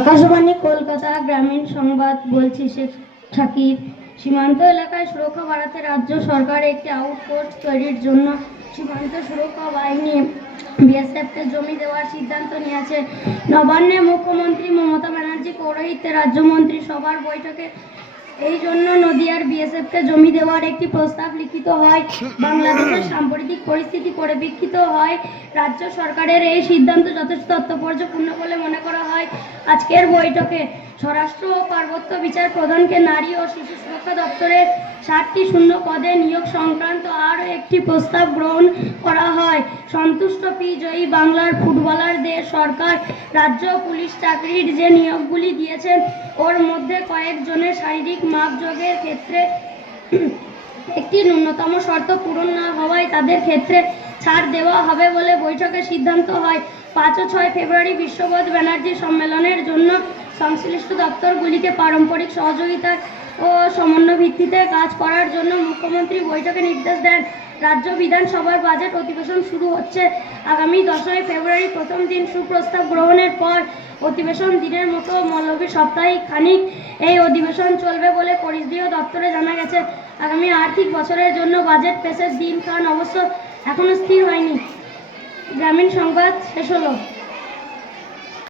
আকাশবাণী কলকাতা গ্রামীণ সংবাদ বলছি শেখ সাকিব সীমান্ত এলাকায় সুরক্ষা বাড়াতে রাজ্য সরকার একটি আউটপোস্ট তৈরির জন্য সীমান্ত সুরক্ষা বাহিনী বিএসএফকে জমি দেওয়ার সিদ্ধান্ত নিয়েছে। নবান্নে মুখ্যমন্ত্রী মমতা ব্যানার্জি পৌরোহিত্যে রাজ্যমন্ত্রী সভার বৈঠকে এই জন্য নদিয়ার বিএসএফকে জমি দেওয়ার একটি প্রস্তাব লিখিত হয়। বাংলাদেশের সাম্প্রতিক পরিস্থিতি পরিপ্রেক্ষিত হয়। রাজ্য সরকারের এই সিদ্ধান্ত যথেষ্ট তাৎপর্যপূর্ণ বলে মনে করা হয়। আজকের বৈঠকে স্বরাষ্ট্র ও পার্বত্য বিচার প্রধানকে নারী ও শিশু সুরক্ষা দপ্তরের ষাটটি শূন্য পদে নিয়োগ সংক্রান্ত আরও একটি প্রস্তাব গ্রহণ করা হয়। সন্তুষ্ট পি জয়ী বাংলার ফুটবলারদের সরকার, রাজ্য পুলিশ চাকরির যে নিয়োগগুলি দিয়েছেন, ওর মধ্যে কয়েকজনের শারীরিক মাপযোগের ক্ষেত্রে একটি ন্যূনতম শর্ত পূরণ না হওয়ায় তাদের ক্ষেত্রে ছাড় দেওয়া হবে বলে বৈঠকে সিদ্ধান্ত হয়। পাঁচ ও ছয় ফেব্রুয়ারি বিশ্ববোধ ব্যানার্জি সম্মেলনের জন্য সংশ্লিষ্ট দপ্তরগুলিকে পারম্পরিক সহযোগিতার ও সমন্বয় ভিত্তিতে কাজ করার জন্য মুখ্যমন্ত্রী বৈঠকে নির্দেশ দেন। রাজ্য বিধানসভার বাজেট অধিবেশন শুরু হচ্ছে আগামী দশই ফেব্রুয়ারি। প্রথম দিন সুপ্রস্তাব গ্রহণের পর অধিবেশন দিনের মতো মৌলবী সাপ্তাহিক খানিক এই অধিবেশন চলবে বলে পরিধীয় দপ্তরে জানা গেছে। আগামী আর্থিক বছরের জন্য বাজেট পেশের দিন খান অবশ্য এখনও স্থির হয়নি। গ্রামীণ সংবাদ শেষ হলো।